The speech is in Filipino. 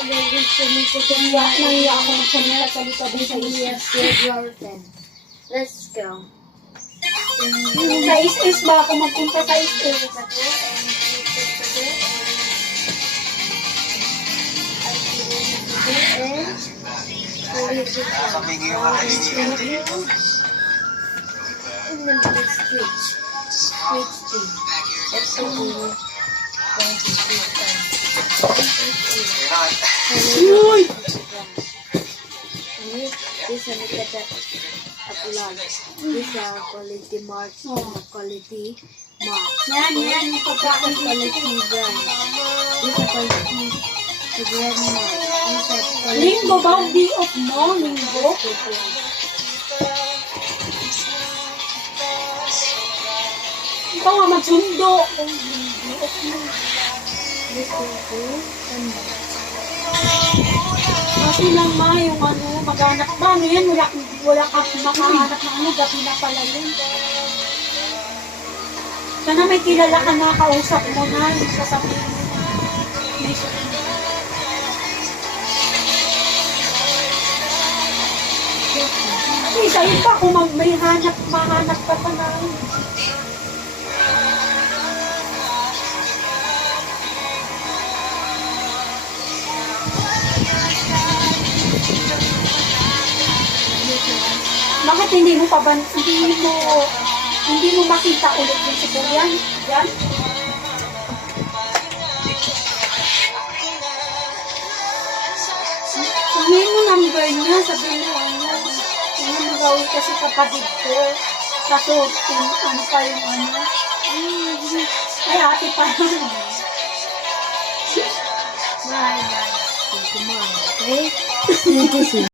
Nangya ako magsanila sa likod sa Elias. Let's go. Sa is ba ako magpunta sa is? And then let's switch. Switch to. Let's go to 23. Uy! This one is the upload. This is quality mark, quality mark. Yan, pagkain Quality brand. This is quality brand mark. This is quality. Linggo ba? Di off mo? Linggo? Ikaw nga magsundo. Di off mo. This is Kasi lang ma, yung ano, maghanap ba? Ano yan? Wala ka makahanap ng ano, gabi na pala yun. Sana may kilala ka na, kausap mo na, yung sasabihin mo na. May Kasi sa'yo pa, kung may mahanap ka pa na. Bakit hindi mo makita ulit yung siburian? Yan. Sabihin mo number niya, sabihin mo ano. Ano magawin kasi kapatid ko. Kaso, ano pa yung ano. Ay, ate pa yun. Bye. Okay?